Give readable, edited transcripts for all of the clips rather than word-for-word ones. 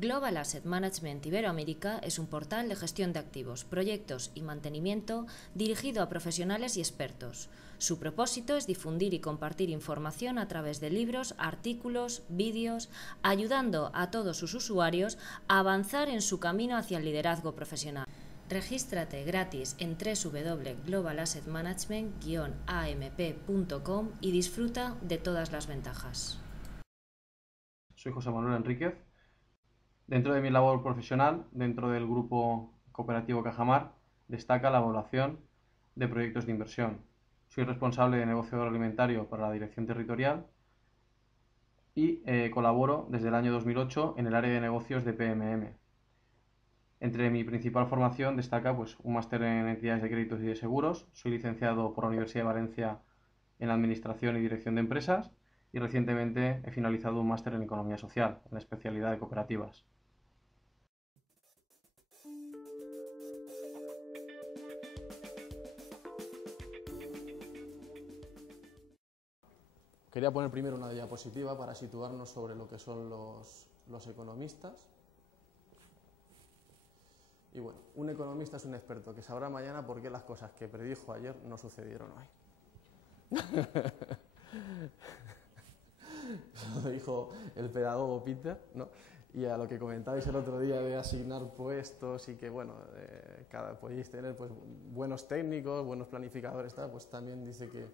Global Asset Management Iberoamérica es un portal de gestión de activos, proyectos y mantenimiento dirigido a profesionales y expertos. Su propósito es difundir y compartir información a través de libros, artículos, vídeos, ayudando a todos sus usuarios a avanzar en su camino hacia el liderazgo profesional. Regístrate gratis en www.globalassetmanagement-amp.com y disfruta de todas las ventajas. Soy José Manuel Enríquez. Dentro de mi labor profesional, dentro del grupo cooperativo Cajamar, destaca la evaluación de proyectos de inversión. Soy responsable de negocio agroalimentario para la dirección territorial y colaboro desde el año 2008 en el área de negocios de PMM. Entre mi principal formación destaca un máster en entidades de créditos y de seguros. Soy licenciado por la Universidad de Valencia en Administración y Dirección de Empresas y recientemente he finalizado un máster en Economía Social, en la especialidad de cooperativas. Quería poner primero una diapositiva para situarnos sobre lo que son los economistas. Y bueno, un economista es un experto que sabrá mañana por qué las cosas que predijo ayer no sucedieron hoy. Eso lo dijo el pedagogo Peter, ¿no? Y a lo que comentabais el otro día de asignar puestos y que, bueno, podéis tener buenos técnicos, buenos planificadores, pues también dice que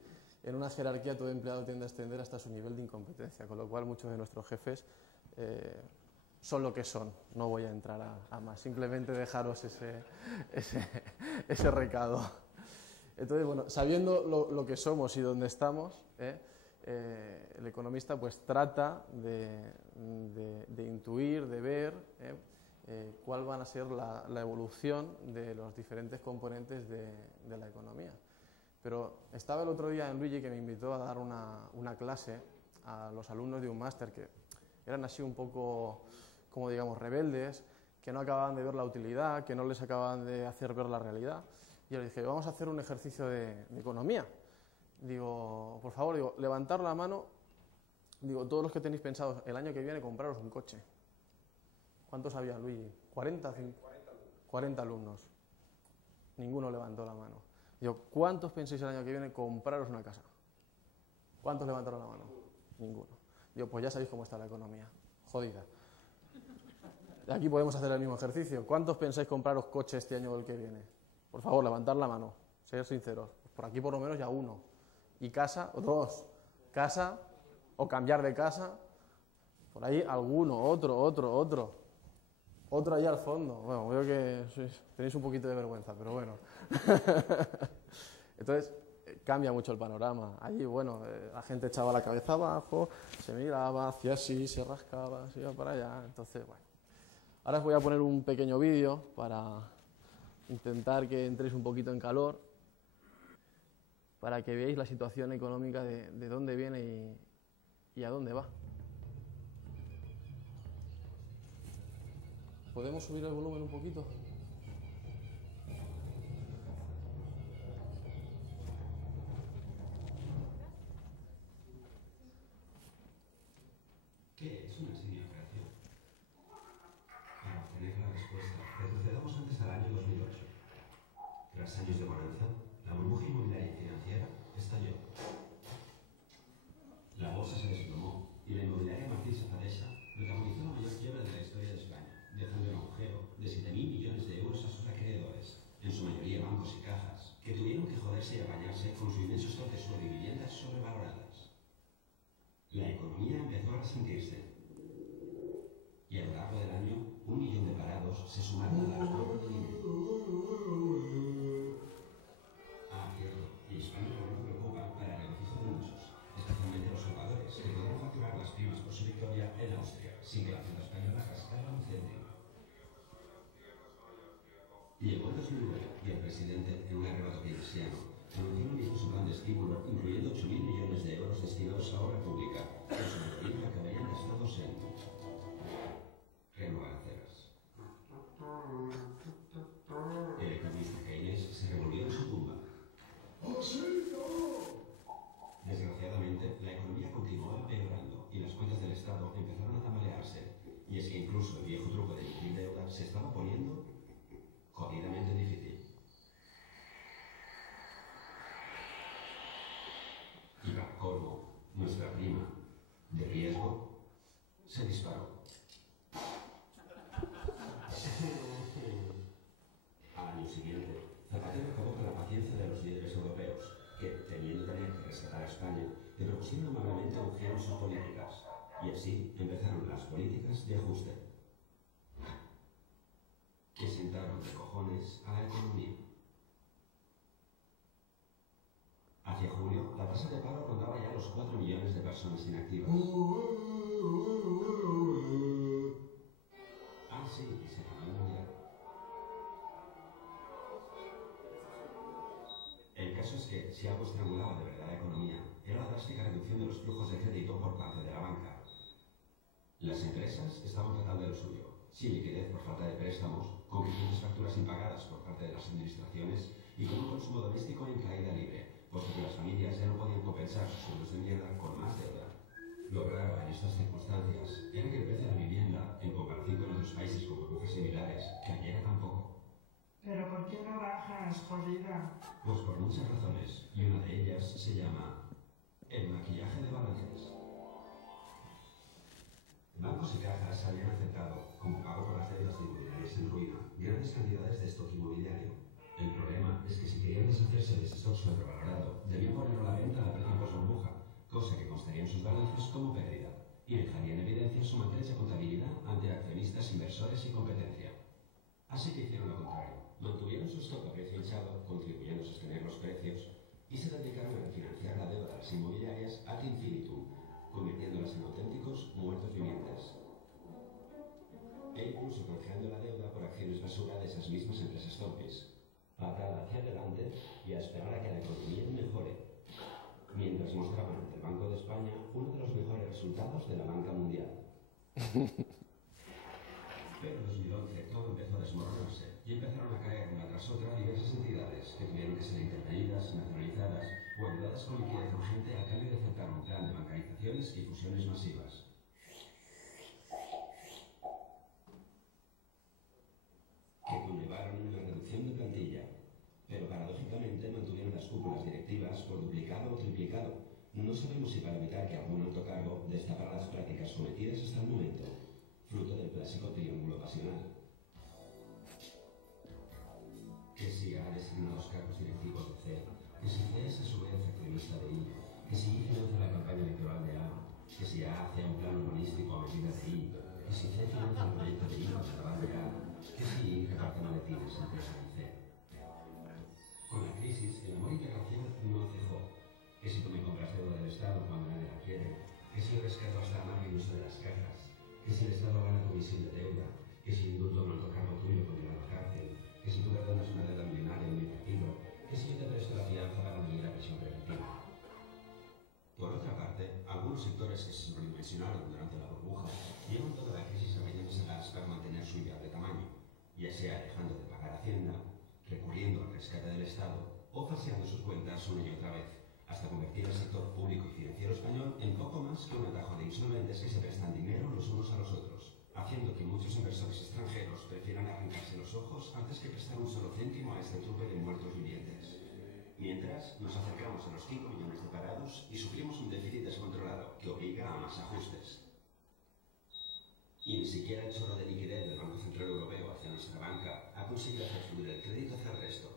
en una jerarquía todo empleado tiende a extender hasta su nivel de incompetencia, con lo cual muchos de nuestros jefes son lo que son. No voy a entrar a más, simplemente dejaros ese recado. Entonces, bueno, sabiendo lo que somos y dónde estamos, el economista trata de intuir, de ver cuál van a ser la evolución de los diferentes componentes de la economía. Pero estaba el otro día en Luigi, que me invitó a dar una clase a los alumnos de un máster que eran así un poco, como digamos, rebeldes, que no acababan de ver la utilidad, que no les acababan de hacer ver la realidad. Y yo le dije, vamos a hacer un ejercicio de economía. Digo, por favor, levantar la mano, digo, todos los que tenéis pensado el año que viene compraros un coche. ¿Cuántos había, Luigi? 40 alumnos. Ninguno levantó la mano. Digo, ¿cuántos pensáis el año que viene compraros una casa? ¿Cuántos levantaron la mano? Ninguno. Digo, pues ya sabéis cómo está la economía. Jodida. Aquí podemos hacer el mismo ejercicio. ¿Cuántos pensáis compraros coche este año o el que viene? Por favor, levantar la mano. Ser sinceros. Por aquí por lo menos ya uno. ¿Y casa? O dos. ¿Casa? ¿O cambiar de casa? Por ahí alguno, otro. Otro allá al fondo. Bueno, veo que tenéis un poquito de vergüenza, pero bueno. Entonces, cambia mucho el panorama. Allí, bueno, la gente echaba la cabeza abajo, se miraba, hacía así, se rascaba, se iba para allá. Entonces, bueno. Ahora os voy a poner un pequeño vídeo para intentar que entréis un poquito en calor, para que veáis la situación económica de dónde viene y a dónde va. ¿Podemos subir el volumen un poquito? ¿Qué es una significación? Para obtener la respuesta, retrocedamos antes al año 2008. Tras años de bonanza, la burbuja inmobiliaria y financiera estalló. La bolsa se desplomó y la inmobiliaria Martín Zapatesa protagonizó la mayor quiebra de la historia de España, dejando un agujero de 7.000 millones de euros a sus acreedores, en su mayoría bancos y cajas, que tuvieron que joderse y apañarse con su inmenso stock de viviendas sobrevaloradas. La economía empezó a resentirse y a lo largo del año 1 millón de parados se sumaron a la reforma del INE. Cierto, y España no preocupa para el beneficio de muchos, especialmente los salvadores, que podrían facturar las primas por su victoria en Austria, sin que la Hacienda española rascara un céntimo. Llegó el 2009 y el presidente, en un arrebato keynesiano, anunció un ambicioso plan de estímulo, incluyendo 8.000 millones de euros destinados a obra pública, que su mayoría acabarían gastados en renovar aceras. El economista Keynes se revolvió en su tumba. ¡Oh, sí, no! colmo, nuestra prima de riesgo se disparó. Al año siguiente, Zapatero acabó con la paciencia de los líderes europeos, que, temiendo tener que rescatar a España, le propusieron amablemente un giro en sus políticas, y así empezaron las políticas de ajuste, que sentaron de cojones a la economía. Hacia julio, la tasa de paro rondaba ya los 4 millones de personas inactivas. Ah, sí, y se acabó el mundial. El caso es que, si algo estrangulaba de verdad la economía, era la drástica reducción de los flujos de crédito por parte de la banca. Las empresas estaban fatal de lo suyo, sin liquidez por falta de préstamos, con crecientes facturas impagadas por parte de las administraciones y con un consumo doméstico en caída libre, puesto que las familias ya no podían compensar sus sueldos de mierda con más deuda. Lo raro en estas circunstancias era que el precio de la vivienda, en comparación con otros países con burbujas similares, cayera tan poco. ¿Pero por qué no bajas, jodida? Pues por muchas razones, y una de ellas se llama el maquillaje de balances. Bancos y cajas habían aceptado, como pago por las deudas de inmobiliarias en ruina, grandes cantidades de stock inmobiliario. El problema es que si querían deshacerse de ese stock sobrevalorado, debían ponerlo a la venta a precio post burbuja, cosa que constaría en sus balances como pérdida, y dejaría en evidencia su maltrecha contabilidad ante accionistas, inversores y competencia. Así que hicieron lo contrario. Mantuvieron su stock a precio hinchado, contribuyendo a sostener los precios, y se dedicaron a refinanciar la deuda de las inmobiliarias ad infinitum, convirtiéndolas en auténticos muertos vivientes. E incluso canjeando la deuda por acciones basura de esas mismas empresas zombies. Patada hacia adelante y a esperar a que la economía mejore, mientras mostraban ante el Banco de España uno de los mejores resultados de la banca mundial. Pero en 2011 todo empezó a desmoronarse y empezaron a caer una tras otra diversas entidades que tuvieron que ser intervenidas, nacionalizadas o ayudadas con liquidez urgente a cambio de aceptar un plan de bancarizaciones y fusiones masivas. Que conllevaron una reducción de plantilla, pero paradójicamente mantuvieron las cúpulas directivas por duplicado o triplicado. No sabemos si para evitar que algún alto cargo destapara las prácticas cometidas hasta el momento, fruto del clásico triángulo pasional. Que si ha designado los cargos directivos de CEA, que si CEA es a su vez accionista de I, que si I financia la campaña electoral de A, que si A hace un plan urbanístico a medida de I, que si C financia el proyecto de I para salvar de A, que si I reparte maletines entre A y C. Con la crisis, el amor internacional no cejó. Que si tú me compras deuda del Estado cuando nadie la quiere, que si yo rescato hasta la mano y uso de las cajas, que si el Estado gana comisión de deuda, que si indulto no toca lo tuyo con la cárcel, que si tú perdonas una deuda millonaria en mi partido, que si yo te presto la fianza para no ir a prisión preventiva. Por otra parte, algunos sectores que se sobredimensionaron durante la burbuja llevan toda la crisis arrellándose para mantener su inviable tamaño, ya sea dejando de pagar Hacienda, recurriendo al rescate del Estado o falseando sus cuentas una y otra vez, hasta convertir al sector público y financiero español en poco más que un atajo de insolventes que se prestan dinero los unos a los otros, haciendo que muchos inversores extranjeros prefieran arrancarse los ojos antes que prestar un solo céntimo a este trupe de muertos vivientes. Mientras, nos acercamos a los 5 millones de parados y sufrimos un déficit descontrolado que obliga a más ajustes. Y ni siquiera el chorro de liquidez del Banco Central Europeo hacia nuestra banca ha conseguido hacer fluir el crédito hacia el resto,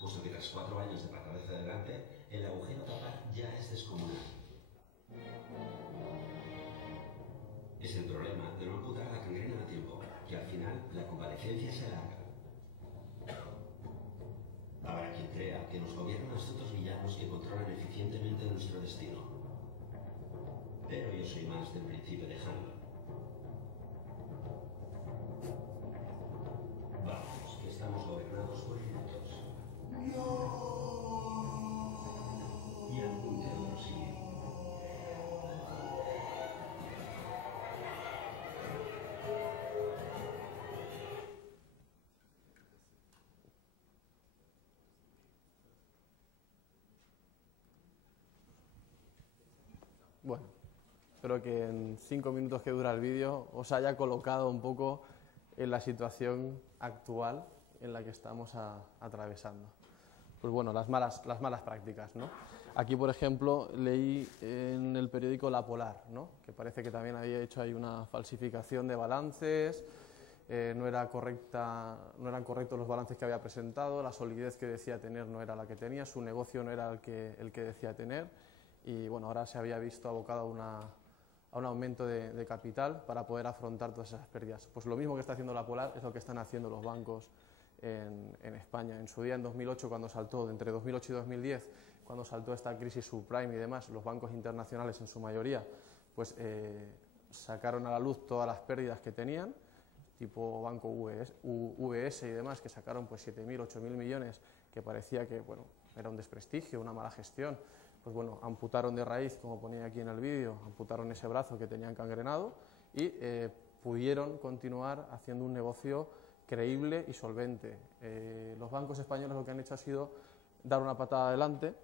puesto que tras 4 años de patada hacia adelante, el agujero a tapar ya es descomunal. Es el problema de no amputar la gangrena a tiempo, que al final la convalecencia se alarga. Habrá quien crea que nos gobiernan astutos villanos que controlan eficientemente nuestro destino. Pero yo soy más del principio de Handel. Vamos, que estamos gobernados por ineptos. Y algún que otro sí. Bueno, espero que en 5 minutos que dura el vídeo os haya colocado un poco en la situación actual en la que estamos atravesando. pues bueno, las malas prácticas, ¿no? Aquí, por ejemplo, leí en el periódico La Polar, ¿no? Que parece que también había hecho ahí una falsificación de balances, no eran correctos los balances que había presentado, la solidez que decía tener no era la que tenía, su negocio no era el que decía tener, y bueno, ahora se había visto abocado a un aumento de capital para poder afrontar todas esas pérdidas. Pues lo mismo que está haciendo La Polar es lo que están haciendo los bancos en España. En su día, en 2008, cuando saltó, entre 2008 y 2010, cuando saltó esta crisis subprime y demás, los bancos internacionales en su mayoría, pues sacaron a la luz todas las pérdidas que tenían, tipo Banco UBS y demás, que sacaron pues 7.000, 8.000 millones, que parecía que bueno, era un desprestigio, una mala gestión. Pues bueno, amputaron de raíz, como ponía aquí en el vídeo, amputaron ese brazo que tenían gangrenado y pudieron continuar haciendo un negocio creíble y solvente. Los bancos españoles lo que han hecho ha sido dar una patada adelante.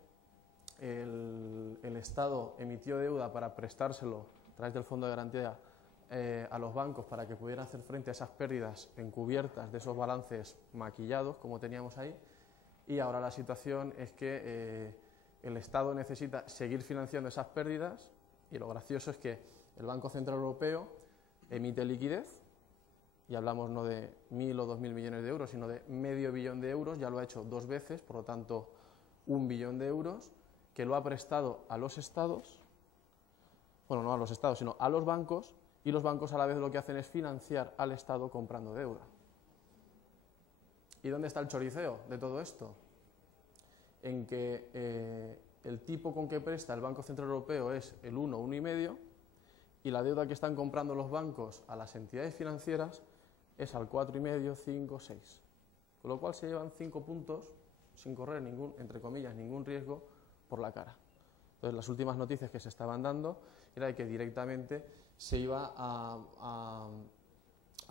El Estado emitió deuda para prestárselo a través del Fondo de Garantía a los bancos para que pudieran hacer frente a esas pérdidas encubiertas de esos balances maquillados, como teníamos ahí, y ahora la situación es que el Estado necesita seguir financiando esas pérdidas y lo gracioso es que el Banco Central Europeo emite liquidez, y hablamos no de 1.000 o 2.000 millones de euros, sino de medio billón de euros, ya lo ha hecho 2 veces, por lo tanto 1 billón de euros, que lo ha prestado a los estados, bueno, no a los estados, sino a los bancos, y los bancos a la vez lo que hacen es financiar al Estado comprando deuda. ¿Y dónde está el choriceo de todo esto? En que el tipo con que presta el Banco Central Europeo es el 1, 1,5, y la deuda que están comprando los bancos a las entidades financieras es al 4,5, 5, 6. Con lo cual se llevan 5 puntos sin correr ningún, entre comillas, ningún riesgo por la cara. Entonces, las últimas noticias que se estaban dando era de que directamente se iba a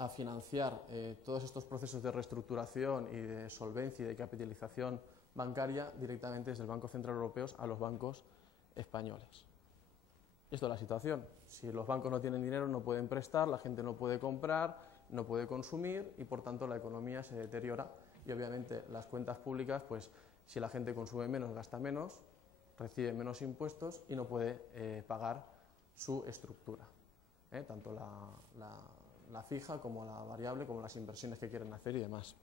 financiar todos estos procesos de reestructuración y de solvencia y de capitalización bancaria directamente desde el Banco Central Europeo a los bancos españoles. Esto es la situación. Si los bancos no tienen dinero, no pueden prestar, la gente no puede comprar, no puede consumir y por tanto la economía se deteriora y obviamente las cuentas públicas, pues si la gente consume menos, gasta menos, recibe menos impuestos y no puede pagar su estructura, tanto la fija como la variable, como las inversiones que quieren hacer y demás.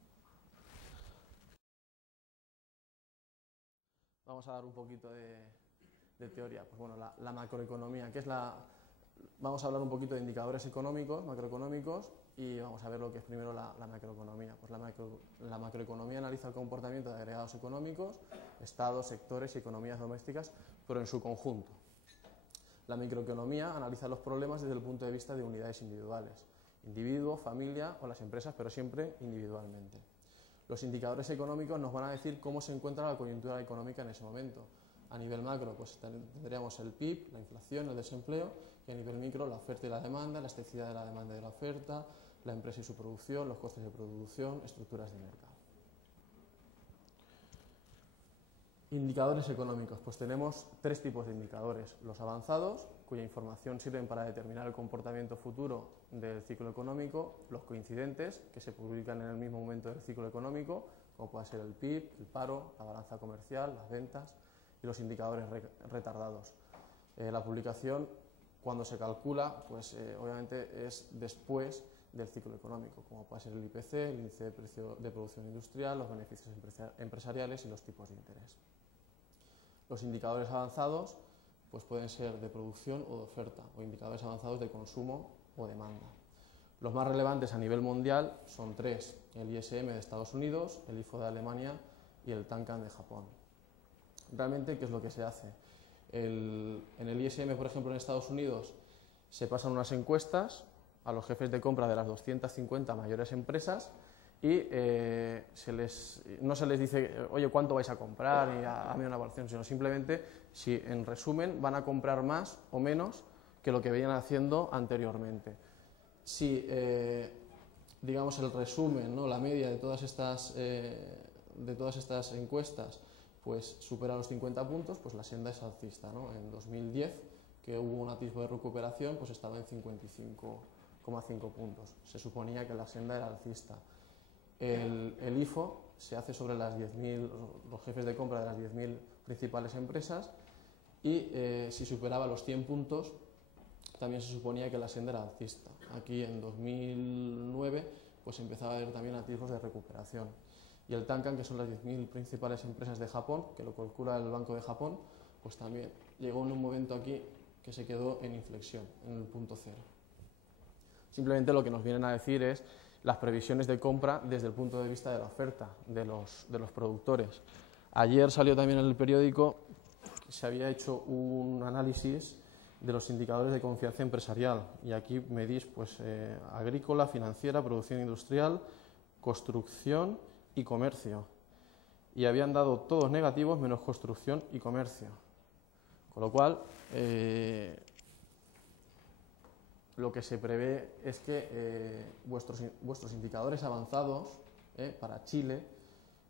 Vamos a dar un poquito de teoría. Pues bueno, la macroeconomía, que es vamos a hablar un poquito de indicadores económicos, macroeconómicos, y vamos a ver lo que es primero la macroeconomía. Pues la macroeconomía analiza el comportamiento de agregados económicos, estados, sectores y economías domésticas, pero en su conjunto. La microeconomía analiza los problemas desde el punto de vista de unidades individuales, individuo, familia o las empresas, pero siempre individualmente. Los indicadores económicos nos van a decir cómo se encuentra la coyuntura económica en ese momento. A nivel macro, pues tendríamos el PIB, la inflación, el desempleo, y a nivel micro, la oferta y la demanda, la elasticidad de la demanda y de la oferta, la empresa y su producción, los costes de producción, estructuras de mercado. Indicadores económicos, pues tenemos 3 tipos de indicadores. Los avanzados, cuya información sirven para determinar el comportamiento futuro del ciclo económico, los coincidentes, que se publican en el mismo momento del ciclo económico, como puede ser el PIB, el paro, la balanza comercial, las ventas, y los indicadores retardados. La publicación, cuando se calcula, pues obviamente es después del ciclo económico, como puede ser el IPC, el índice de precio de producción industrial, los beneficios empresariales y los tipos de interés. Los indicadores avanzados pues pueden ser de producción o de oferta, o indicadores avanzados de consumo o demanda. Los más relevantes a nivel mundial son 3, el ISM de Estados Unidos, el IFO de Alemania y el Tankan de Japón. Realmente, ¿qué es lo que se hace? En el ISM, por ejemplo, en Estados Unidos, se pasan unas encuestas a los jefes de compra de las 250 mayores empresas y no se les dice, oye, ¿cuánto vais a comprar? Y hazme una evaluación, sino simplemente, si en resumen van a comprar más o menos que lo que venían haciendo anteriormente. Si, digamos, el resumen, ¿no?, la media de todas estas encuestas pues supera los 50 puntos, pues la senda es alcista, ¿no? En 2010, que hubo un atisbo de recuperación, pues estaba en 55,5 puntos. Se suponía que la senda era alcista. El IFO se hace sobre las 10.000, los jefes de compra de las 10.000 principales empresas, y si superaba los 100 puntos, también se suponía que la senda era alcista. Aquí en 2009 pues empezaba a haber también atisbos de recuperación. Y el Tankan, que son las 10.000 principales empresas de Japón, que lo calcula el Banco de Japón, pues también llegó en un momento aquí que se quedó en inflexión, en el punto cero. Simplemente lo que nos vienen a decir es las previsiones de compra desde el punto de vista de la oferta de los productores. Ayer salió también en el periódico que se había hecho un análisis de los indicadores de confianza empresarial, y aquí medís pues, agrícola, financiera, producción industrial, construcción y comercio, y habían dado todos negativos menos construcción y comercio, con lo cual lo que se prevé es que vuestros indicadores avanzados para Chile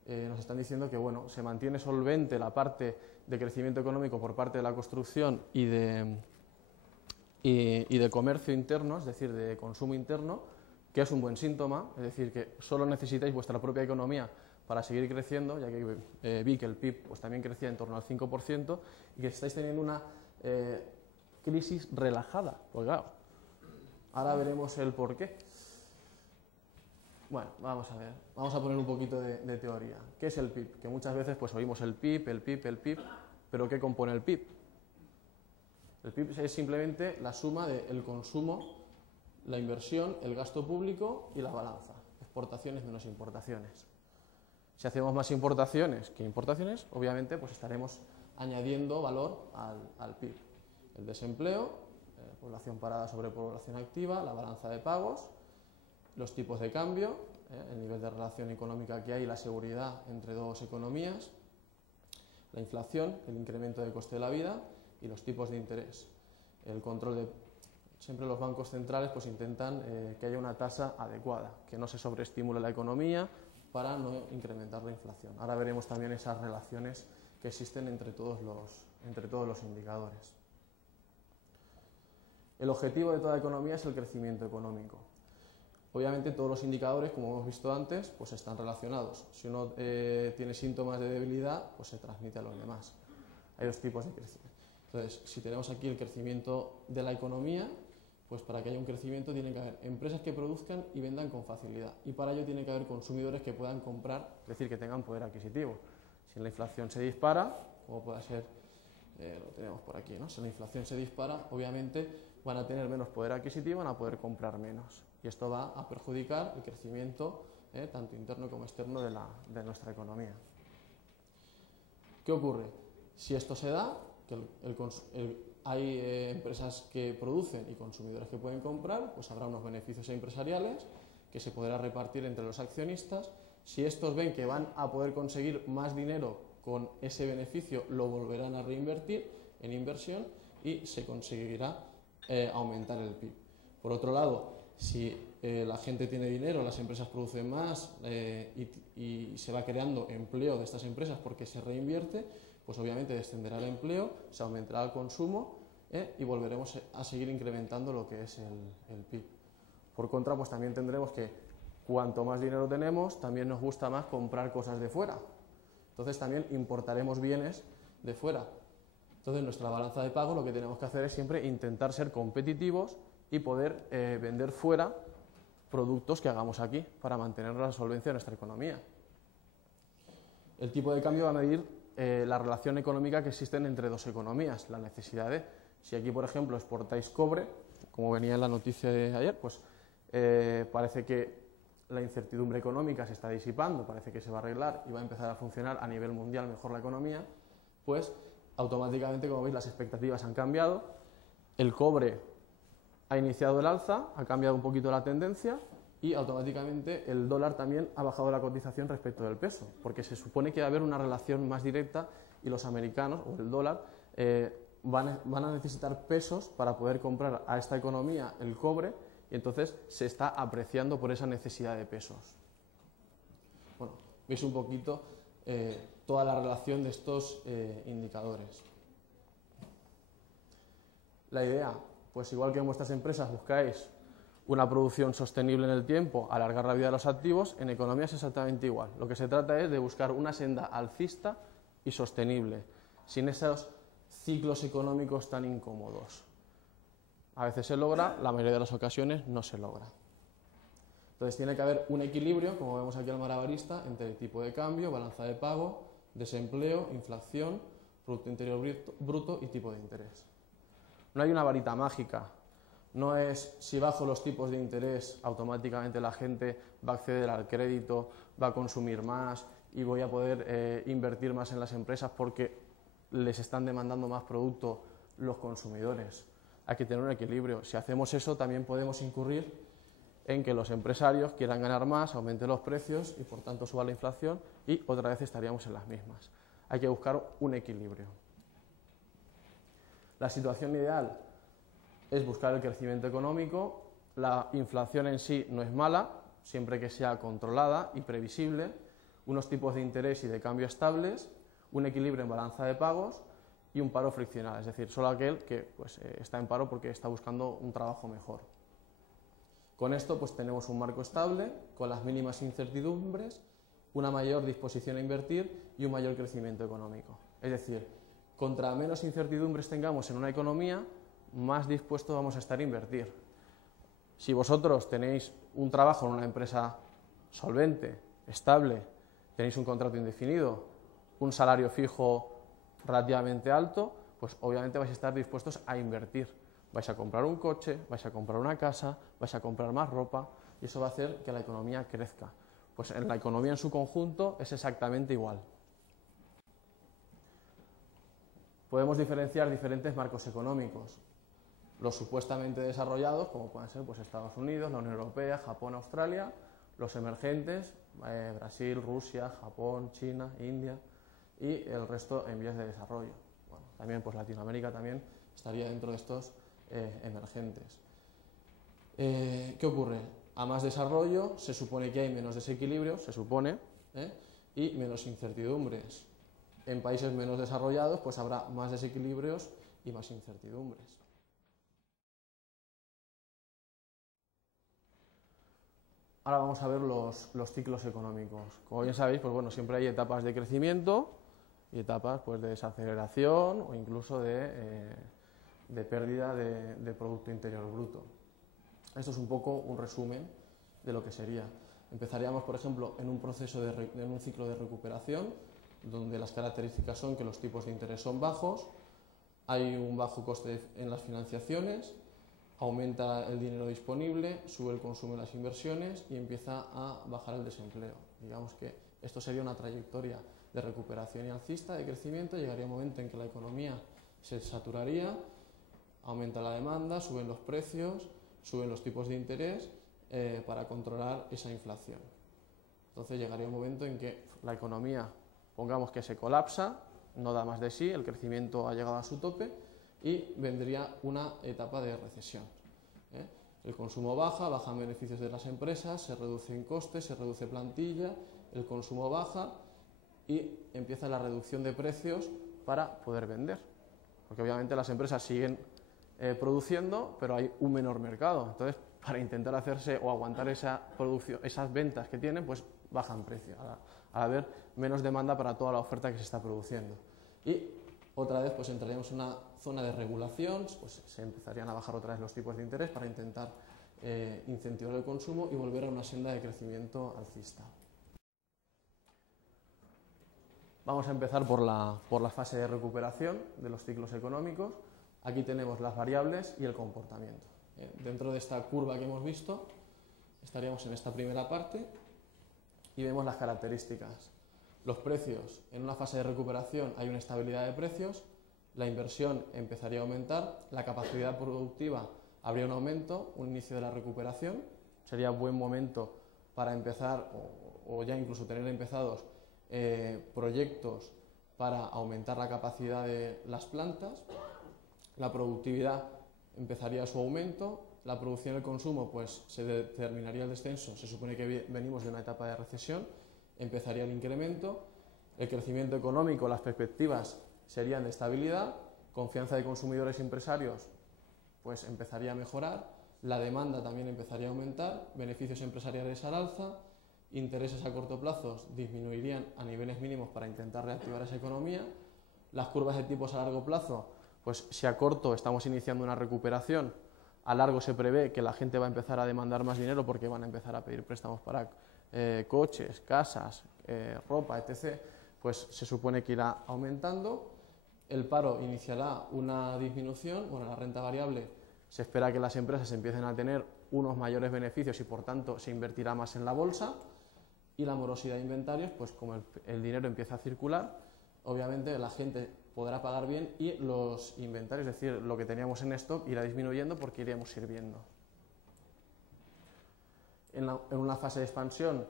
nos están diciendo que bueno, se mantiene solvente la parte de crecimiento económico por parte de la construcción y de comercio interno, es decir, de consumo interno, que es un buen síntoma, es decir, que solo necesitáis vuestra propia economía para seguir creciendo, ya que vi que el PIB pues, también crecía en torno al 5% y que estáis teniendo una crisis relajada, pues claro, ahora veremos el porqué. Bueno, vamos a ver, vamos a poner un poquito de teoría. ¿Qué es el PIB? Que muchas veces pues, oímos el PIB, pero ¿qué compone el PIB? El PIB es simplemente la suma del consumo, la inversión, el gasto público y la balanza, exportaciones menos importaciones. Si hacemos más importaciones que importaciones, obviamente pues estaremos añadiendo valor al PIB. El desempleo, población parada sobre población activa, la balanza de pagos, los tipos de cambio, el nivel de relación económica que hay y la seguridad entre dos economías, la inflación, el incremento del coste de la vida y los tipos de interés. El control de... Siempre los bancos centrales pues intentan que haya una tasa adecuada, que no se sobreestimule la economía para no incrementar la inflación. Ahora veremos también esas relaciones que existen entre todos los indicadores. El objetivo de toda economía es el crecimiento económico. Obviamente todos los indicadores, como hemos visto antes, pues están relacionados. Si uno tiene síntomas de debilidad, pues se transmite a los demás. Hay dos tipos de crecimiento. Entonces, si tenemos aquí el crecimiento de la economía, pues para que haya un crecimiento tiene que haber empresas que produzcan y vendan con facilidad. Y para ello tiene que haber consumidores que puedan comprar, es decir, que tengan poder adquisitivo. Si la inflación se dispara, como puede ser, lo tenemos por aquí, ¿no? Si la inflación se dispara, obviamente van a tener menos poder adquisitivo, van a poder comprar menos. Y esto va a perjudicar el crecimiento, tanto interno como externo, de nuestra economía. ¿Qué ocurre? Si esto se da, que hay empresas que producen y consumidores que pueden comprar, pues habrá unos beneficios empresariales que se podrá repartir entre los accionistas. Si estos ven que van a poder conseguir más dinero con ese beneficio, lo volverán a reinvertir en inversión y se conseguirá aumentar el PIB. Por otro lado, si la gente tiene dinero, las empresas producen más y se va creando empleo de estas empresas porque se reinvierte, pues obviamente descenderá el empleo, se aumentará el consumo y volveremos a seguir incrementando lo que es el PIB. Por contra, pues también tendremos que cuanto más dinero tenemos, también nos gusta más comprar cosas de fuera. Entonces también importaremos bienes de fuera. Entonces nuestra balanza de pago lo que tenemos que hacer es siempre intentar ser competitivos y poder vender fuera productos que hagamos aquí para mantener la solvencia de nuestra economía. El tipo de cambio va a medir la relación económica que existe entre dos economías, la necesidad de... Si aquí, por ejemplo, exportáis cobre, como venía en la noticia de ayer, pues parece que la incertidumbre económica se está disipando, parece que se va a arreglar y va a empezar a funcionar a nivel mundial mejor la economía, pues automáticamente, como veis, las expectativas han cambiado, el cobre ha iniciado el alza, ha cambiado un poquito la tendencia y automáticamente el dólar también ha bajado la cotización respecto del peso, porque se supone que va a haber una relación más directa y los americanos, o el dólar, van a necesitar pesos para poder comprar a esta economía el cobre y entonces se está apreciando por esa necesidad de pesos. Bueno, veis un poquito toda la relación de estos indicadores. La idea, pues igual que en vuestras empresas buscáis una producción sostenible en el tiempo, alargar la vida de los activos, en economía es exactamente igual. Lo que se trata es de buscar una senda alcista y sostenible, sin esos ciclos económicos tan incómodos. A veces se logra, la mayoría de las ocasiones no se logra. Entonces tiene que haber un equilibrio, como vemos aquí al malabarista, entre tipo de cambio, balanza de pago, desempleo, inflación, Producto Interior Bruto y tipo de interés. No hay una varita mágica, no es si bajo los tipos de interés automáticamente la gente va a acceder al crédito, va a consumir más y voy a poder invertir más en las empresas porque les están demandando más producto los consumidores. Hay que tener un equilibrio. Si hacemos eso también podemos incurrir en que los empresarios quieran ganar más, aumenten los precios y por tanto suba la inflación y otra vez estaríamos en las mismas. Hay que buscar un equilibrio. La situación ideal es buscar el crecimiento económico. La inflación en sí no es mala, siempre que sea controlada y previsible, unos tipos de interés y de cambio estables, un equilibrio en balanza de pagos y un paro friccional, es decir, solo aquel que está en paro porque está buscando un trabajo mejor. Con esto tenemos un marco estable, con las mínimas incertidumbres, una mayor disposición a invertir y un mayor crecimiento económico. Es decir, contra menos incertidumbres tengamos en una economía, más dispuestos vamos a estar a invertir. Si vosotros tenéis un trabajo en una empresa solvente, estable, tenéis un contrato indefinido, un salario fijo relativamente alto, pues obviamente vais a estar dispuestos a invertir. Vais a comprar un coche, vais a comprar una casa, vais a comprar más ropa y eso va a hacer que la economía crezca. Pues en la economía en su conjunto es exactamente igual. Podemos diferenciar diferentes marcos económicos. Los supuestamente desarrollados, como pueden ser Estados Unidos, la Unión Europea, Japón, Australia. Los emergentes, Brasil, Rusia, Japón, China, India y el resto en vías de desarrollo. Bueno, también Latinoamérica también estaría dentro de estos emergentes. ¿Qué ocurre? A más desarrollo se supone que hay menos desequilibrio, se supone, y menos incertidumbres. En países menos desarrollados habrá más desequilibrios y más incertidumbres. Ahora vamos a ver los ciclos económicos. Como bien sabéis, siempre hay etapas de crecimiento y etapas de desaceleración o incluso de pérdida de Producto Interior Bruto. Esto es un poco un resumen de lo que sería. Empezaríamos, por ejemplo, en un proceso en un ciclo de recuperación, donde las características son que los tipos de interés son bajos, hay un bajo coste en las financiaciones, aumenta el dinero disponible, sube el consumo y las inversiones y empieza a bajar el desempleo. Digamos que esto sería una trayectoria de recuperación y alcista, de crecimiento. Llegaría un momento en que la economía se saturaría, aumenta la demanda, suben los precios, suben los tipos de interés para controlar esa inflación. Entonces llegaría un momento en que la economía, pongamos que se colapsa, no da más de sí, el crecimiento ha llegado a su tope y vendría una etapa de recesión. El consumo baja, bajan beneficios de las empresas, se reducen costes, se reduce plantilla, el consumo baja y empieza la reducción de precios para poder vender. Porque obviamente las empresas siguen produciendo, pero hay un menor mercado. Entonces, para intentar hacerse o aguantar esa producción, esas ventas que tienen, bajan precio, al haber menos demanda para toda la oferta que se está produciendo. Y otra vez entraríamos en una zona de regulación, se empezarían a bajar otra vez los tipos de interés para intentar incentivar el consumo y volver a una senda de crecimiento alcista. Vamos a empezar por la fase de recuperación de los ciclos económicos. Aquí tenemos las variables y el comportamiento. Dentro de esta curva que hemos visto, estaríamos en esta primera parte y vemos las características. Los precios, en una fase de recuperación hay una estabilidad de precios, la inversión empezaría a aumentar, la capacidad productiva habría un aumento, un inicio de la recuperación, sería buen momento para empezar o ya incluso tener empezados proyectos para aumentar la capacidad de las plantas, la productividad empezaría su aumento, la producción y el consumo se terminaría el descenso, se supone que venimos de una etapa de recesión, empezaría el incremento, el crecimiento económico, las perspectivas serían de estabilidad, confianza de consumidores y empresarios empezaría a mejorar, la demanda también empezaría a aumentar, beneficios empresariales al alza, intereses a corto plazo disminuirían a niveles mínimos para intentar reactivar esa economía, las curvas de tipos a largo plazo, pues si a corto estamos iniciando una recuperación, a largo se prevé que la gente va a empezar a demandar más dinero porque van a empezar a pedir préstamos para coches, casas, ropa, etc., pues se supone que irá aumentando. El paro iniciará una disminución, bueno, la renta variable se espera que las empresas empiecen a tener unos mayores beneficios y por tanto se invertirá más en la bolsa, y la morosidad de inventarios, pues como el dinero empieza a circular, obviamente la gente podrá pagar bien y los inventarios, es decir, lo que teníamos en stock irá disminuyendo porque iremos sirviendo. En una fase de expansión,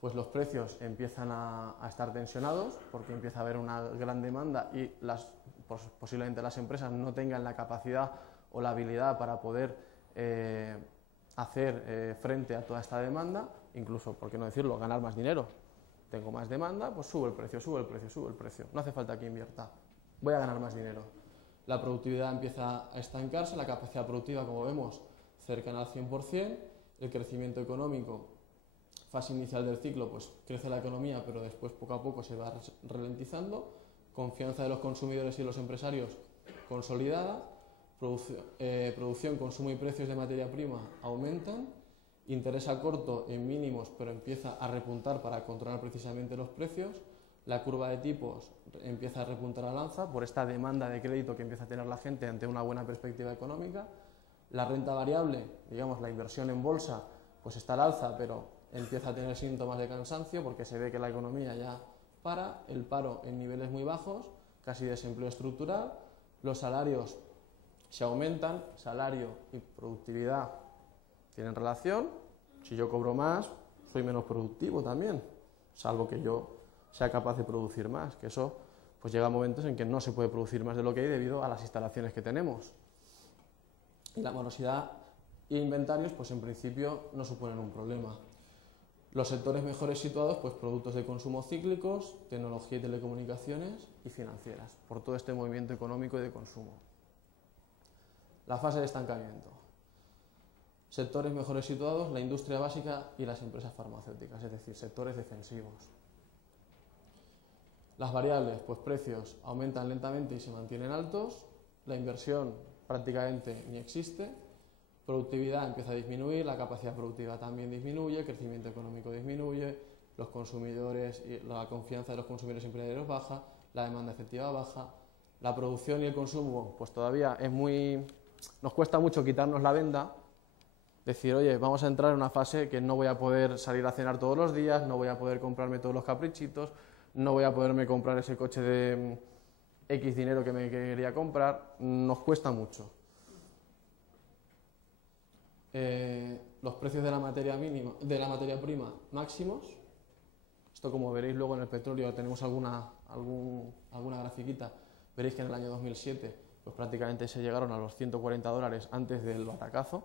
pues los precios empiezan a estar tensionados porque empieza a haber una gran demanda y posiblemente las empresas no tengan la capacidad o la habilidad para poder hacer frente a toda esta demanda, incluso, por qué no decirlo, ganar más dinero. Tengo más demanda, pues sube el precio, sube el precio, sube el precio. No hace falta que invierta, voy a ganar más dinero. La productividad empieza a estancarse, la capacidad productiva, como vemos, cercana al 100%, el crecimiento económico, fase inicial del ciclo, pues crece la economía, pero después poco a poco se va ralentizando, confianza de los consumidores y los empresarios consolidada, producción, consumo y precios de materia prima aumentan, interés a corto en mínimos, pero empieza a repuntar para controlar precisamente los precios, la curva de tipos empieza a repuntar al alza por esta demanda de crédito que empieza a tener la gente ante una buena perspectiva económica, la renta variable, digamos la inversión en bolsa, pues está al alza, pero empieza a tener síntomas de cansancio porque se ve que la economía ya para, el paro en niveles muy bajos, casi desempleo estructural, los salarios se aumentan, salario y productividad tienen relación, si yo cobro más, soy menos productivo también, salvo que yo sea capaz de producir más, que eso pues llega a momentos en que no se puede producir más de lo que hay debido a las instalaciones que tenemos. Y la morosidad e inventarios, pues en principio no suponen un problema. Los sectores mejores situados, pues productos de consumo cíclicos, tecnología y telecomunicaciones y financieras, por todo este movimiento económico y de consumo. La fase de estancamiento. Sectores mejores situados, la industria básica y las empresas farmacéuticas, es decir, sectores defensivos. Las variables, pues precios aumentan lentamente y se mantienen altos, la inversión prácticamente ni existe, productividad empieza a disminuir, la capacidad productiva también disminuye, el crecimiento económico disminuye, los consumidores y la confianza de los consumidores y empresarios baja, la demanda efectiva baja, la producción y el consumo pues todavía nos cuesta mucho quitarnos la venda, decir, oye, vamos a entrar en una fase que no voy a poder salir a cenar todos los días, no voy a poder comprarme todos los caprichitos, no voy a poderme comprar ese coche de X dinero que me quería comprar, nos cuesta mucho. Los precios de la materia prima máximos, esto como veréis luego en el petróleo, tenemos alguna grafiquita, veréis que en el año 2007 pues prácticamente se llegaron a los $140 antes del batacazo.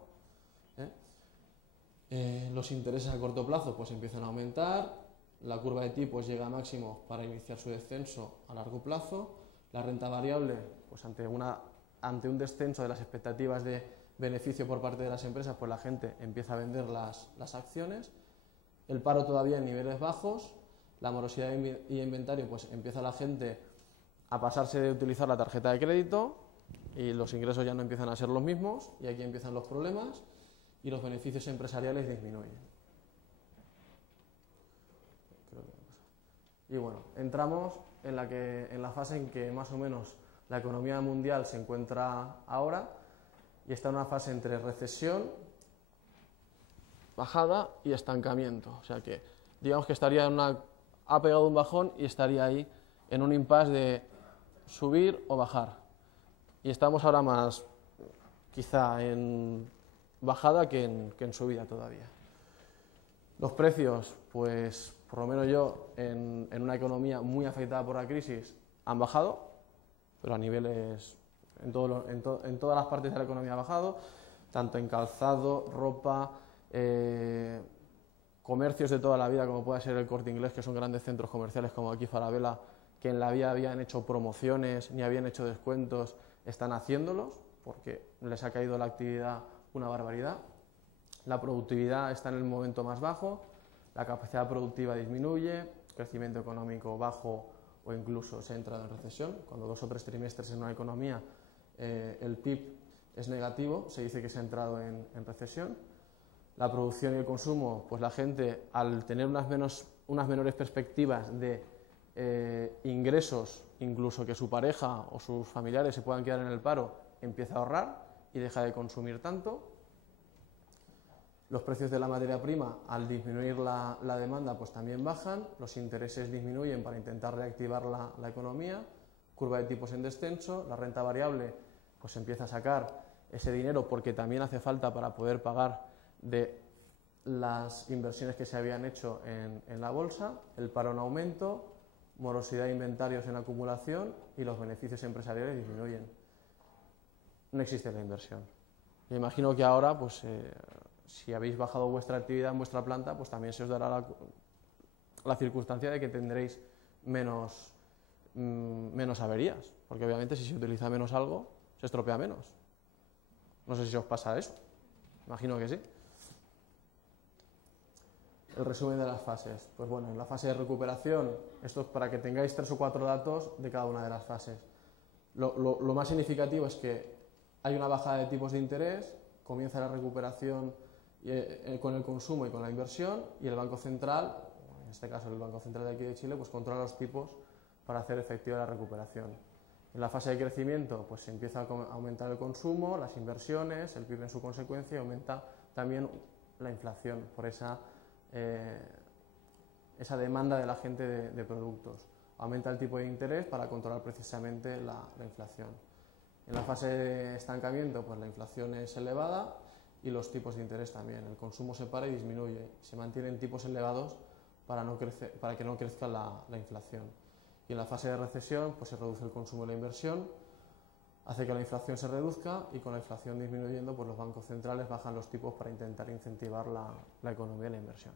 Los intereses a corto plazo pues empiezan a aumentar, la curva de tipos llega a máximo para iniciar su descenso a largo plazo, la renta variable pues ante un descenso de las expectativas de beneficio por parte de las empresas, pues la gente empieza a vender las acciones, el paro todavía en niveles bajos, la morosidad y inventario, pues empieza la gente a pasarse de utilizar la tarjeta de crédito y los ingresos ya no empiezan a ser los mismos y aquí empiezan los problemas y los beneficios empresariales disminuyen. Y bueno, entramos en la fase en que más o menos la economía mundial se encuentra ahora y está en una fase entre recesión, bajada y estancamiento. O sea que digamos que ha pegado un bajón y estaría ahí en un impasse de subir o bajar. Y estamos ahora más quizá en bajada que en subida todavía. Los precios, pues por lo menos yo, en una economía muy afectada por la crisis, han bajado, pero a niveles, en todas las partes de la economía ha bajado, tanto en calzado, ropa, comercios de toda la vida, como puede ser el Corte Inglés, que son grandes centros comerciales como aquí Falabella, que en la vida habían hecho promociones ni habían hecho descuentos, están haciéndolos porque les ha caído la actividad una barbaridad. La productividad está en el momento más bajo, la capacidad productiva disminuye, crecimiento económico bajo o incluso se ha entrado en recesión. Cuando 2 o 3 trimestres en una economía el PIB es negativo, se dice que se ha entrado en recesión. La producción y el consumo, pues la gente al tener unas menores perspectivas de ingresos, incluso que su pareja o sus familiares se puedan quedar en el paro, empieza a ahorrar y deja de consumir tanto. Los precios de la materia prima, al disminuir la demanda, pues también bajan, los intereses disminuyen para intentar reactivar la economía, curva de tipos en descenso, la renta variable pues empieza a sacar ese dinero porque también hace falta para poder pagar de las inversiones que se habían hecho en la bolsa, el paro en aumento, morosidad de inventarios en acumulación y los beneficios empresariales disminuyen. No existe la inversión. Me imagino que ahora, pues, si habéis bajado vuestra actividad en vuestra planta, pues también se os dará la circunstancia de que tendréis menos averías, porque obviamente si se utiliza menos algo, se estropea menos. No sé si os pasa eso, imagino que sí. El resumen de las fases. Pues bueno, en la fase de recuperación, esto es para que tengáis 3 o 4 datos de cada una de las fases. Lo más significativo es que hay una bajada de tipos de interés, comienza la recuperación con el consumo y con la inversión, y el Banco Central, en este caso el Banco Central de aquí de Chile, pues controla los tipos para hacer efectiva la recuperación. En la fase de crecimiento, pues se empieza a aumentar el consumo, las inversiones, el PIB en su consecuencia, y aumenta también la inflación por esa demanda de la gente de productos. Aumenta el tipo de interés para controlar precisamente la inflación. En la fase de estancamiento, pues la inflación es elevada y los tipos de interés también. El consumo se para y disminuye. Se mantienen tipos elevados para que no crezca la inflación. Y en la fase de recesión, pues se reduce el consumo y la inversión, hace que la inflación se reduzca, y con la inflación disminuyendo, pues los bancos centrales bajan los tipos para intentar incentivar la economía y la inversión.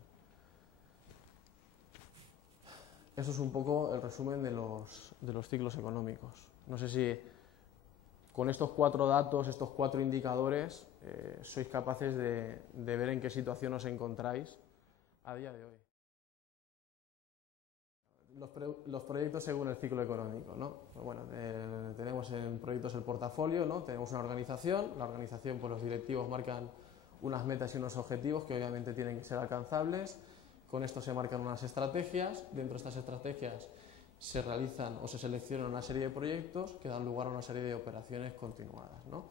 Eso es un poco el resumen de los ciclos económicos. No sé si con estos 4 datos, estos 4 indicadores, sois capaces de ver en qué situación os encontráis a día de hoy. Los proyectos según el ciclo económico, ¿no? Bueno, tenemos en proyectos el portafolio, ¿no? Tenemos una organización, la organización, pues los directivos marcan unas metas y unos objetivos que obviamente tienen que ser alcanzables. Con esto se marcan unas estrategias, dentro de estas estrategias se realizan o se seleccionan una serie de proyectos que dan lugar a una serie de operaciones continuadas, ¿no?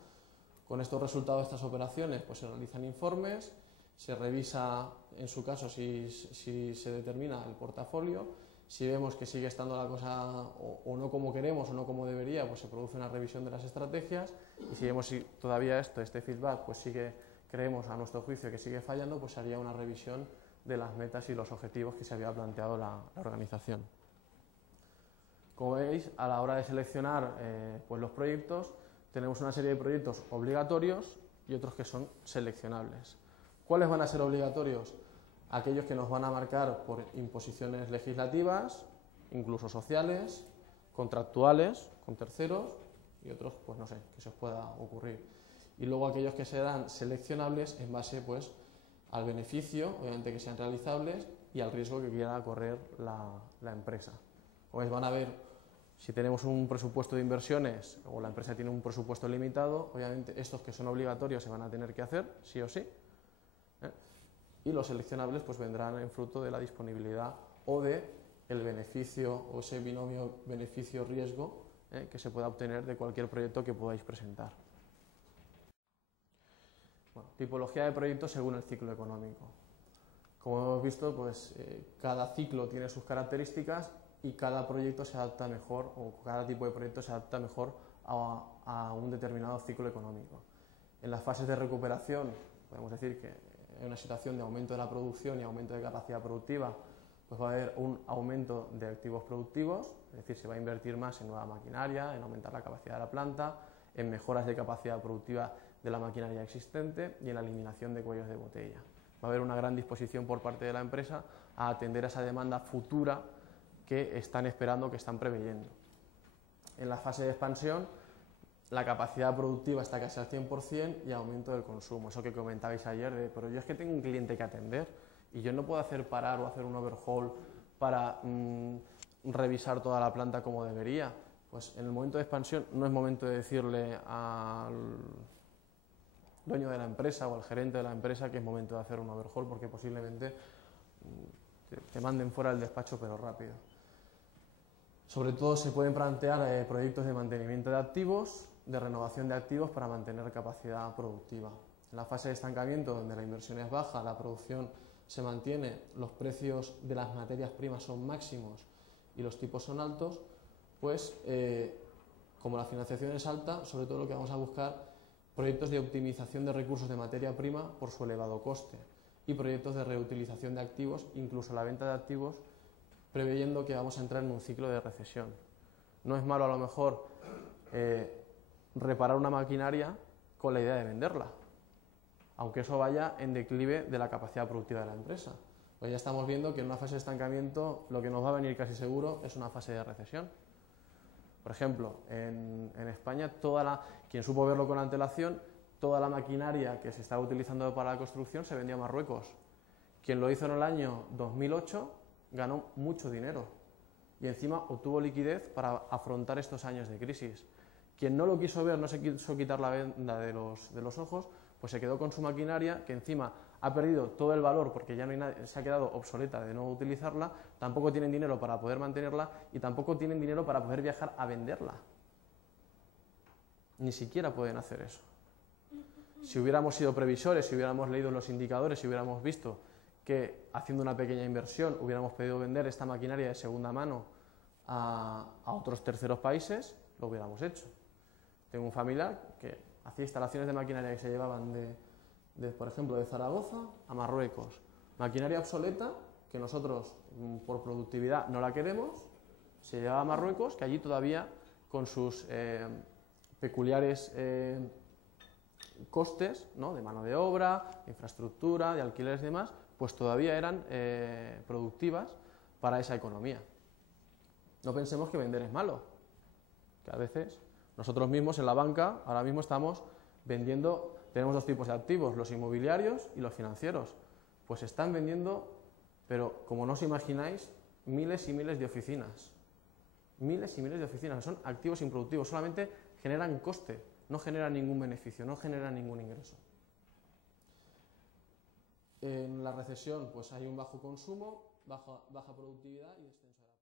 Con estos resultados de estas operaciones, pues se realizan informes, se revisa, en su caso, si se determina el portafolio. Si vemos que sigue estando la cosa o no como queremos o no como debería, pues se produce una revisión de las estrategias, y si vemos si todavía este feedback, pues creemos a nuestro juicio que sigue fallando, pues se haría una revisión de las metas y los objetivos que se había planteado la organización. Como veis, a la hora de seleccionar pues los proyectos, tenemos una serie de proyectos obligatorios y otros que son seleccionables. ¿Cuáles van a ser obligatorios? Aquellos que nos van a marcar por imposiciones legislativas, incluso sociales, contractuales, con terceros, y otros, pues no sé, que se os pueda ocurrir. Y luego aquellos que serán seleccionables en base, pues, al beneficio, obviamente que sean realizables, y al riesgo que quiera correr la empresa. Como veis, van a ver, si tenemos un presupuesto de inversiones o la empresa tiene un presupuesto limitado, obviamente estos que son obligatorios se van a tener que hacer, sí o sí. Y los seleccionables pues vendrán en fruto de la disponibilidad o de el beneficio o ese binomio beneficio-riesgo que se pueda obtener de cualquier proyecto que podáis presentar. Bueno, tipología de proyectos según el ciclo económico. Como hemos visto, pues cada ciclo tiene sus características y cada proyecto se adapta mejor, o cada tipo de proyecto se adapta mejor a un determinado ciclo económico. En las fases de recuperación, podemos decir que en una situación de aumento de la producción y aumento de capacidad productiva, pues va a haber un aumento de activos productivos, es decir, se va a invertir más en nueva maquinaria, en aumentar la capacidad de la planta, en mejoras de capacidad productiva de la maquinaria existente y en la eliminación de cuellos de botella. Va a haber una gran disposición por parte de la empresa a atender a esa demanda futura que están esperando, que están preveyendo. En la fase de expansión, la capacidad productiva está casi al 100% y aumento del consumo. Eso que comentabais ayer, pero yo es que tengo un cliente que atender y yo no puedo hacer parar o hacer un overhaul para revisar toda la planta como debería. Pues en el momento de expansión no es momento de decirle al dueño de la empresa o al gerente de la empresa que es momento de hacer un overhaul, porque posiblemente te manden fuera del despacho, pero rápido. Sobre todo se pueden plantear proyectos de mantenimiento de activos, de renovación de activos para mantener capacidad productiva. En la fase de estancamiento, donde la inversión es baja, la producción se mantiene, los precios de las materias primas son máximos y los tipos son altos, pues como la financiación es alta, sobre todo lo que vamos a buscar, proyectos de optimización de recursos de materia prima por su elevado coste y proyectos de reutilización de activos, incluso la venta de activos, preveyendo que vamos a entrar en un ciclo de recesión. No es malo a lo mejor reparar una maquinaria con la idea de venderla, aunque eso vaya en declive de la capacidad productiva de la empresa. Pues ya estamos viendo que en una fase de estancamiento lo que nos va a venir casi seguro es una fase de recesión. Por ejemplo, en España, quien supo verlo con antelación, toda la maquinaria que se estaba utilizando para la construcción se vendía a Marruecos. Quien lo hizo en el año 2008 ganó mucho dinero y encima obtuvo liquidez para afrontar estos años de crisis. Quien no lo quiso ver, no se quiso quitar la venda de los ojos, pues se quedó con su maquinaria, que encima ha perdido todo el valor porque ya no hay nadie, se ha quedado obsoleta de no utilizarla, tampoco tienen dinero para poder mantenerla y tampoco tienen dinero para poder viajar a venderla. Ni siquiera pueden hacer eso. Si hubiéramos sido previsores, si hubiéramos leído los indicadores, si hubiéramos visto que haciendo una pequeña inversión hubiéramos podido vender esta maquinaria de segunda mano a otros terceros países, lo hubiéramos hecho. Tengo un familiar que hacía instalaciones de maquinaria que se llevaban por ejemplo, de Zaragoza a Marruecos. Maquinaria obsoleta que nosotros por productividad no la queremos, se llevaba a Marruecos, que allí todavía con sus peculiares costes, ¿no?, de mano de obra, de infraestructura, de alquileres y demás, pues todavía eran productivas para esa economía. No pensemos que vender es malo, que a veces nosotros mismos en la banca ahora mismo estamos vendiendo, tenemos dos tipos de activos, los inmobiliarios y los financieros, pues están vendiendo, pero como no os imagináis, miles y miles de oficinas, son activos improductivos, solamente generan coste, no generan ningún beneficio, no generan ningún ingreso. En la recesión pues hay un bajo consumo, baja productividad y descenso de la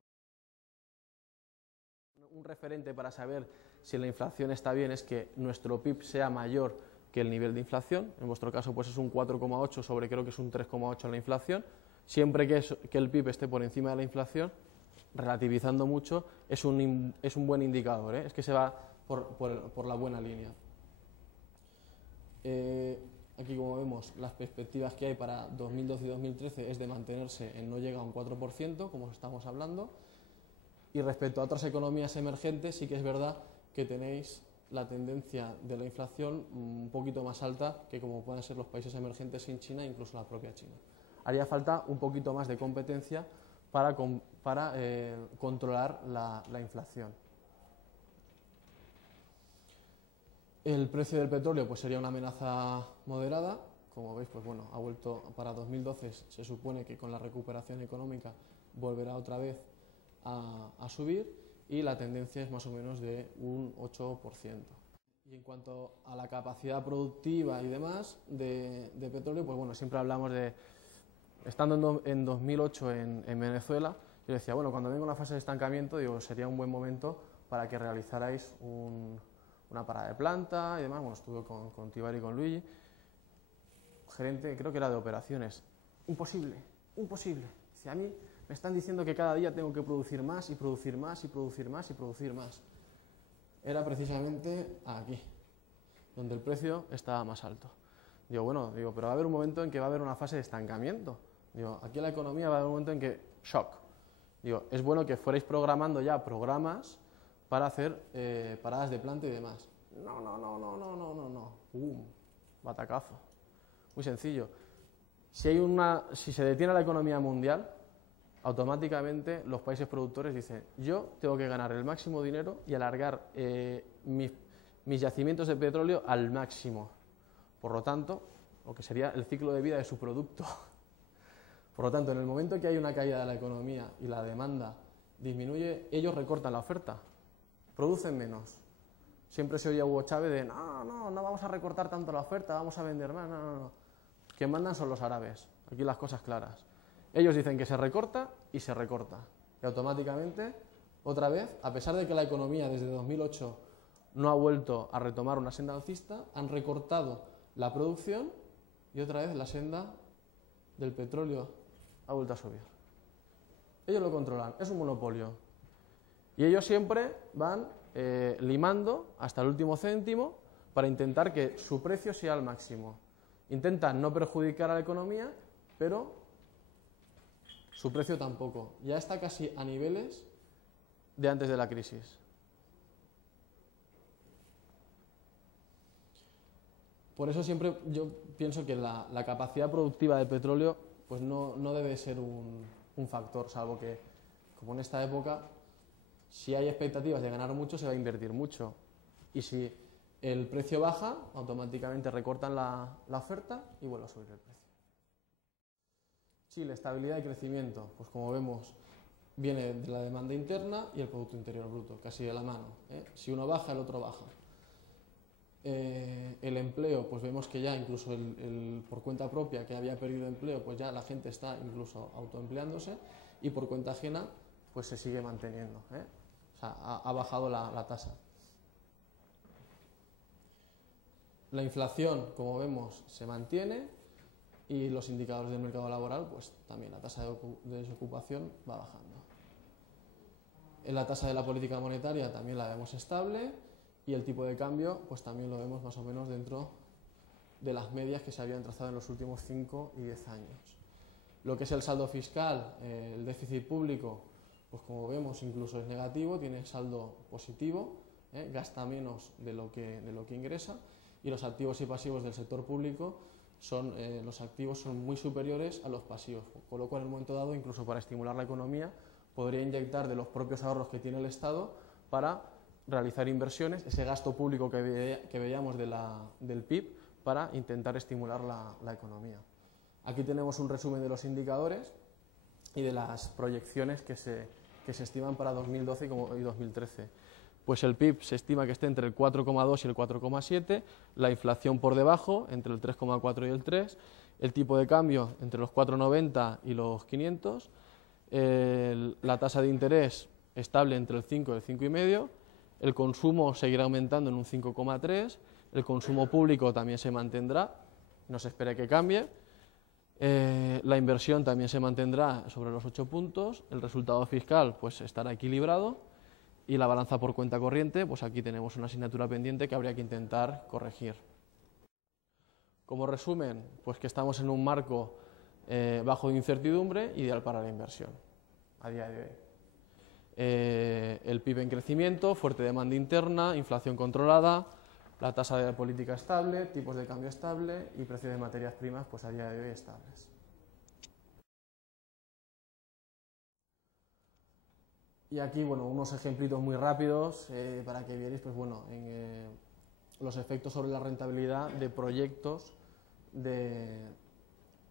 productividad. Un referente para saber si la inflación está bien es que nuestro PIB sea mayor que el nivel de inflación. En vuestro caso pues es un 4,8 sobre creo que es un 3,8 la inflación. Siempre que el PIB esté por encima de la inflación, relativizando mucho, es un buen indicador, es que se va por la buena línea. Aquí, como vemos, las perspectivas que hay para 2012 y 2013 es de mantenerse en no llega a un 4%, como estamos hablando, y respecto a otras economías emergentes sí que es verdad que tenéis la tendencia de la inflación un poquito más alta que como pueden ser los países emergentes sin China e incluso la propia China. Haría falta un poquito más de competencia para controlar la inflación. El precio del petróleo pues sería una amenaza moderada, como veis pues bueno, ha vuelto para 2012, se supone que con la recuperación económica volverá otra vez a subir y la tendencia es más o menos de un 8%. Y en cuanto a la capacidad productiva y demás de petróleo, pues bueno, siempre hablamos de, estando en 2008 en Venezuela, yo decía, bueno, cuando venga una fase de estancamiento, digo, sería un buen momento para que realizarais una parada de planta y demás. Bueno, estuve con Tibar y con Luigi, gerente, creo que era de operaciones. Imposible. Si a mí me están diciendo que cada día tengo que producir más y producir más y producir más y producir más. Era precisamente aquí, donde el precio estaba más alto. Digo, bueno, pero va a haber un momento en que va a haber una fase de estancamiento. Digo, aquí en la economía va a haber un momento en que, shock. Digo, es bueno que fuerais programando ya programas para hacer paradas de planta y demás. No. Batacazo. Muy sencillo. Si se detiene la economía mundial, automáticamente los países productores dicen, yo tengo que ganar el máximo dinero y alargar mis yacimientos de petróleo al máximo. Por lo tanto, lo que sería el ciclo de vida de su producto. Por lo tanto, en el momento que hay una caída de la economía y la demanda disminuye, ellos recortan la oferta, producen menos. Siempre se oye a Hugo Chávez de no vamos a recortar tanto la oferta, vamos a vender más, no. Quien mandan son los árabes, aquí las cosas claras. Ellos dicen que se recorta y se recorta. Y automáticamente, otra vez, a pesar de que la economía desde 2008 no ha vuelto a retomar una senda alcista, han recortado la producción y otra vez la senda del petróleo ha vuelto a subir. Ellos lo controlan, es un monopolio. Y ellos siempre van limando hasta el último céntimo para intentar que su precio sea al máximo. Intentan no perjudicar a la economía, pero su precio tampoco. Ya está casi a niveles de antes de la crisis. Por eso siempre yo pienso que la capacidad productiva del petróleo pues no debe ser un factor, salvo que, como en esta época, si hay expectativas de ganar mucho, se va a invertir mucho. Y si el precio baja, automáticamente recortan la oferta y vuelve a subir el precio. Chile, estabilidad y crecimiento. Pues como vemos, viene de la demanda interna y el Producto Interior Bruto, casi de la mano. Si uno baja, el otro baja. El empleo, pues vemos que ya incluso por cuenta propia, que había perdido empleo, pues ya la gente está incluso autoempleándose, y por cuenta ajena, pues se sigue manteniendo. O sea, ha bajado la tasa. La inflación, como vemos, se mantiene, y los indicadores del mercado laboral, pues también la tasa de desocupación va bajando. En la tasa de la política monetaria también la vemos estable, y el tipo de cambio pues también lo vemos más o menos dentro de las medias que se habían trazado en los últimos 5 y 10 años. Lo que es el saldo fiscal, el déficit público, pues como vemos incluso es negativo, tiene saldo positivo, gasta menos de lo que ingresa, y los activos y pasivos del sector público los activos son muy superiores a los pasivos, con lo cual en un momento dado, incluso para estimular la economía, podría inyectar de los propios ahorros que tiene el Estado para realizar inversiones, ese gasto público que veíamos del PIB, para intentar estimular la economía. Aquí tenemos un resumen de los indicadores y de las proyecciones que se estiman para 2012 y 2013. Pues el PIB se estima que esté entre el 4,2 y el 4,7, la inflación por debajo, entre el 3,4 y el 3, el tipo de cambio entre los 4,90 y los 500, la tasa de interés estable entre el 5 y el 5,5, el consumo seguirá aumentando en un 5,3, el consumo público también se mantendrá, no se espera que cambie, la inversión también se mantendrá sobre los 8 puntos, el resultado fiscal pues estará equilibrado, y la balanza por cuenta corriente, pues aquí tenemos una asignatura pendiente que habría que intentar corregir. Como resumen, pues que estamos en un marco bajo de incertidumbre, ideal para la inversión a día de hoy. El PIB en crecimiento, fuerte demanda interna, inflación controlada, la tasa de política estable, tipos de cambio estable y precios de materias primas pues a día de hoy estables. Y aquí, bueno, unos ejemplitos muy rápidos para que vierais pues, bueno, los efectos sobre la rentabilidad de proyectos de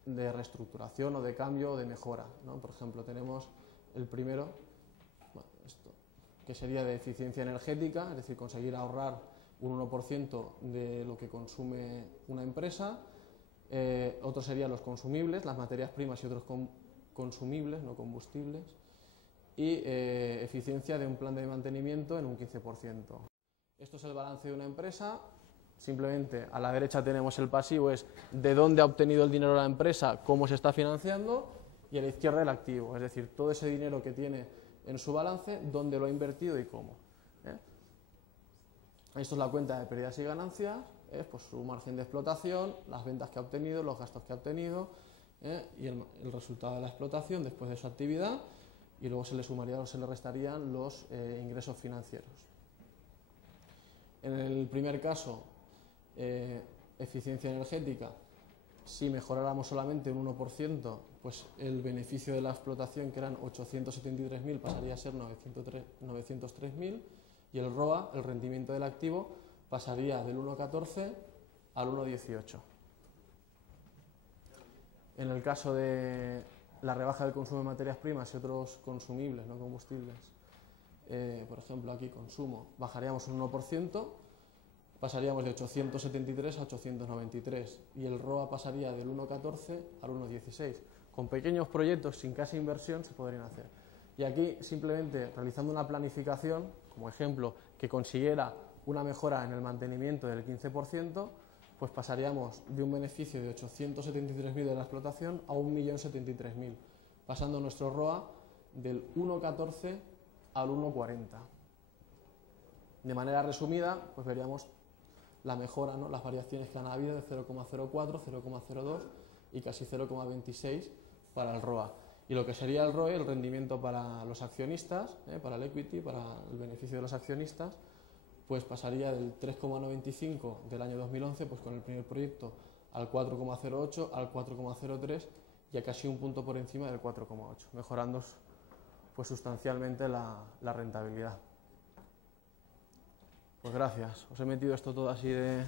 reestructuración o de cambio o de mejora, ¿no? Por ejemplo, tenemos el primero, bueno, esto, que sería de eficiencia energética, es decir, conseguir ahorrar un 1% de lo que consume una empresa. Otro serían los consumibles, las materias primas y otros consumibles, no combustibles. Y eficiencia de un plan de mantenimiento en un 15%. Esto es el balance de una empresa. Simplemente a la derecha tenemos el pasivo, es de dónde ha obtenido el dinero la empresa, cómo se está financiando, y a la izquierda el activo, es decir, todo ese dinero que tiene en su balance, dónde lo ha invertido y cómo. Esto es la cuenta de pérdidas y ganancias, pues su margen de explotación, las ventas que ha obtenido, los gastos que ha obtenido, y el resultado de la explotación después de su actividad, y luego se le sumaría o se le restarían los ingresos financieros. En el primer caso, eficiencia energética, si mejoráramos solamente un 1%, pues el beneficio de la explotación, que eran 873.000, pasaría a ser 903.000, y el ROA, el rendimiento del activo, pasaría del 1,14 al 1,18. En el caso de la rebaja del consumo de materias primas y otros consumibles, no combustibles, por ejemplo aquí consumo, bajaríamos un 1%, pasaríamos de 873 a 893 y el ROA pasaría del 1,14 al 1,16. Con pequeños proyectos sin casi inversión se podrían hacer. Y aquí simplemente realizando una planificación, como ejemplo, que consiguiera una mejora en el mantenimiento del 15%, pues pasaríamos de un beneficio de 873.000 de la explotación a 1.073.000, pasando nuestro ROA del 1,14 al 1,40. De manera resumida, pues veríamos la mejora, ¿no? Las variaciones que han habido de 0,04, 0,02 y casi 0,26 para el ROA. Y lo que sería el ROE, el rendimiento para los accionistas, para el equity, para el beneficio de los accionistas, pues pasaría del 3,95 del año 2011, pues con el primer proyecto, al 4,08, al 4,03 y a casi un punto por encima del 4,8, mejorando pues sustancialmente la rentabilidad. Pues gracias, os he metido esto todo así de...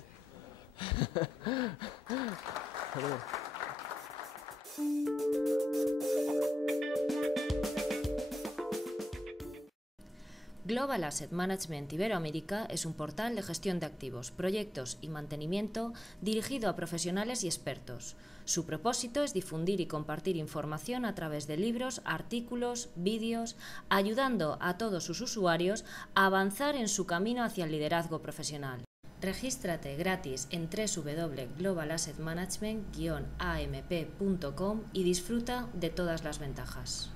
Global Asset Management Iberoamérica es un portal de gestión de activos, proyectos y mantenimiento dirigido a profesionales y expertos. Su propósito es difundir y compartir información a través de libros, artículos, vídeos, ayudando a todos sus usuarios a avanzar en su camino hacia el liderazgo profesional. Regístrate gratis en www.globalassetmanagement-amp.com y disfruta de todas las ventajas.